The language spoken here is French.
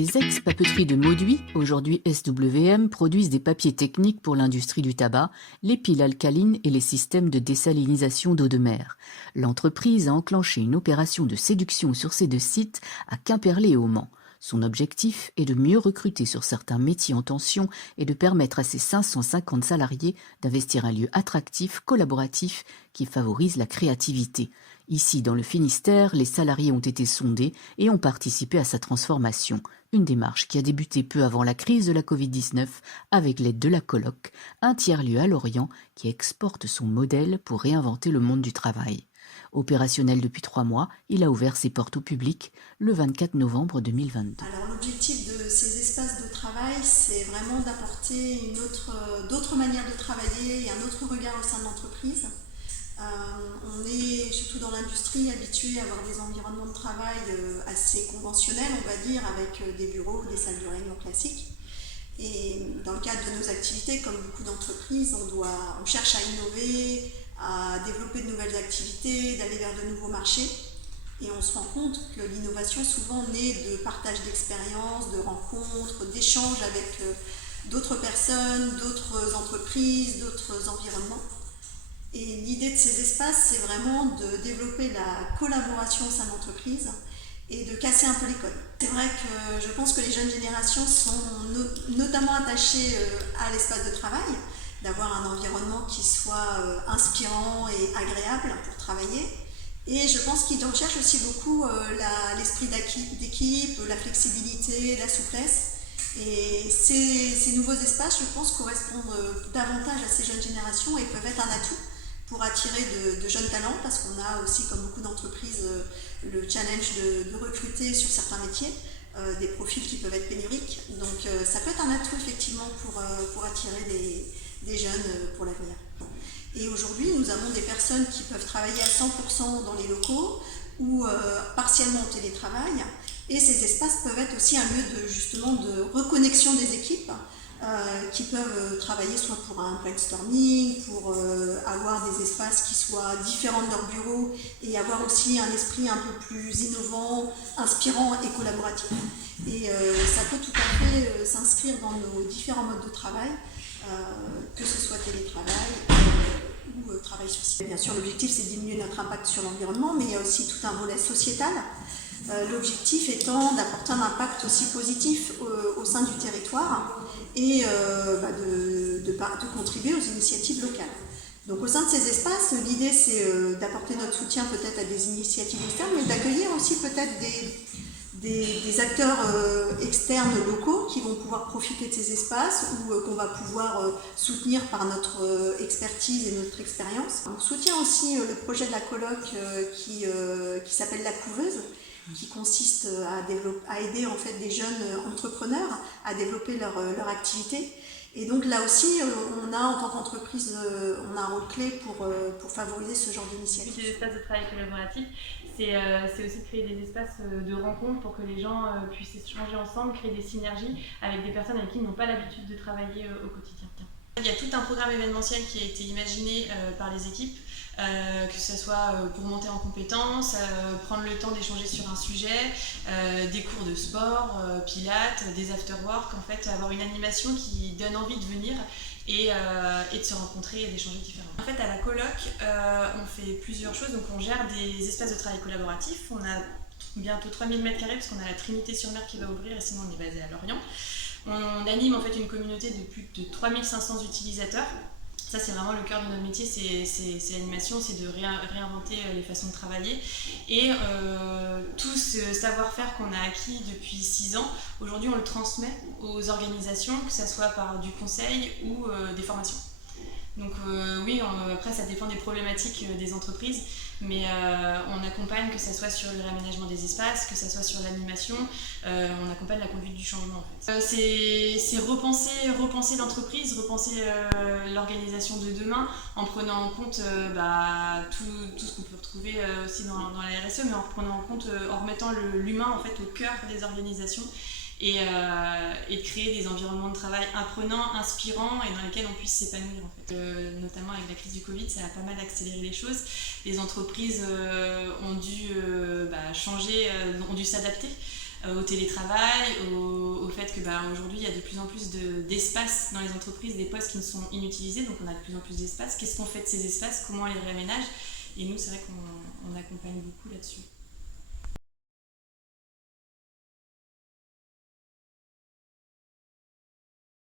Les ex-papeteries de Mauduit, aujourd'hui SWM, produisent des papiers techniques pour l'industrie du tabac, les piles alcalines et les systèmes de désalinisation d'eau de mer. L'entreprise a enclenché une opération de séduction sur ces deux sites à Quimperlé et au Mans. Son objectif est de mieux recruter sur certains métiers en tension et de permettre à ses 550 salariés d'investir un lieu attractif, collaboratif, qui favorise la créativité. Ici, dans le Finistère, les salariés ont été sondés et ont participé à sa transformation. Une démarche qui a débuté peu avant la crise de la Covid-19 avec l'aide de la Coloc, un tiers-lieu à Lorient qui exporte son modèle pour réinventer le monde du travail. Opérationnel depuis 3 mois, il a ouvert ses portes au public le 24 novembre 2022. Alors l'objectif de ces espaces de travail, c'est vraiment d'apporter d'autres manières de travailler et un autre regard au sein de l'entreprise. On est, surtout dans l'industrie, habitué à avoir des environnements de travail assez conventionnels, on va dire, avec des bureaux, des salles de réunion classiques. Et dans le cadre de nos activités, comme beaucoup d'entreprises, on cherche à innover, à développer de nouvelles activités, d'aller vers de nouveaux marchés. Et on se rend compte que l'innovation souvent naît de partage d'expériences, de rencontres, d'échanges avec d'autres personnes, d'autres entreprises, d'autres environnements. Et l'idée de ces espaces, c'est vraiment de développer la collaboration au sein de l'entreprise et de casser un peu les codes. C'est vrai que je pense que les jeunes générations sont notamment attachées à l'espace de travail, d'avoir un environnement qui soit inspirant et agréable pour travailler. Et je pense qu'ils recherchent aussi beaucoup l'esprit d'équipe, la flexibilité, la souplesse. Et ces nouveaux espaces, je pense, correspondent davantage à ces jeunes générations et peuvent être un atout pour attirer de jeunes talents, parce qu'on a aussi, comme beaucoup d'entreprises, le challenge de recruter sur certains métiers, des profils qui peuvent être pénuriques. Donc ça peut être un atout effectivement pour attirer des jeunes pour l'avenir. Et aujourd'hui, nous avons des personnes qui peuvent travailler à 100% dans les locaux ou partiellement en télétravail. Et ces espaces peuvent être aussi un lieu justement de reconnexion des équipes qui peuvent travailler soit pour un brainstorming, pour avoir des espaces qui soient différents de leur bureau et avoir aussi un esprit un peu plus innovant, inspirant et collaboratif. Et ça peut tout à fait s'inscrire dans nos différents modes de travail, que ce soit télétravail ou travail sur site. Bien sûr, l'objectif, c'est de diminuer notre impact sur l'environnement, mais il y a aussi tout un volet sociétal. L'objectif étant d'apporter un impact aussi positif au sein du territoire et de contribuer aux initiatives locales. Donc au sein de ces espaces, l'idée c'est d'apporter notre soutien peut-être à des initiatives externes, mais d'accueillir aussi peut-être des acteurs externes locaux qui vont pouvoir profiter de ces espaces ou qu'on va pouvoir soutenir par notre expertise et notre expérience. On soutient aussi le projet de la Coloc qui s'appelle La Couveuse, qui consiste à aider en fait des jeunes entrepreneurs à développer leur activité. Et donc là aussi, on a en tant qu'entreprise, on a un rôle clé pour favoriser ce genre d'initiative. Ces espaces de travail collaboratif, c'est aussi de créer des espaces de rencontre pour que les gens puissent échanger ensemble, créer des synergies avec des personnes avec qui ils n'ont pas l'habitude de travailler au quotidien. Il y a tout un programme événementiel qui a été imaginé par les équipes, que ce soit pour monter en compétences, prendre le temps d'échanger sur un sujet, des cours de sport, pilates, des after-work, en fait, avoir une animation qui donne envie de venir et de se rencontrer et d'échanger différemment. En fait, à la Coloc, on fait plusieurs choses. Donc, on gère des espaces de travail collaboratifs. On a bientôt 3000 m² parce qu'on a la Trinité-sur-Mer qui va ouvrir et sinon on est basé à Lorient. On anime en fait une communauté de plus de 3500 utilisateurs. Ça, c'est vraiment le cœur de notre métier, c'est l'animation, c'est de réinventer les façons de travailler. Et tout ce savoir-faire qu'on a acquis depuis 6 ans, aujourd'hui, on le transmet aux organisations, que ce soit par du conseil ou des formations. Donc oui, après, ça dépend des problématiques des entreprises, mais on accompagne, que ce soit sur le réaménagement des espaces, que ce soit sur l'animation, on accompagne la conduite du changement en fait. C'est repenser l'entreprise, repenser l'organisation de demain en prenant en compte tout ce qu'on peut retrouver aussi dans la RSE, mais en prenant en compte, en remettant l'humain en fait au cœur des organisations. Et de créer des environnements de travail apprenants, inspirants et dans lesquels on puisse s'épanouir en fait. Notamment avec la crise du Covid, ça a pas mal accéléré les choses. Les entreprises ont dû changer, ont dû s'adapter. au télétravail, au fait que aujourd'hui il y a de plus en plus d'espace dans les entreprises, des postes qui ne sont inutilisés, donc on a de plus en plus d'espace. Qu'est-ce qu'on fait de ces espaces? Comment on les réaménage? Et nous, c'est vrai qu'on accompagne beaucoup là-dessus.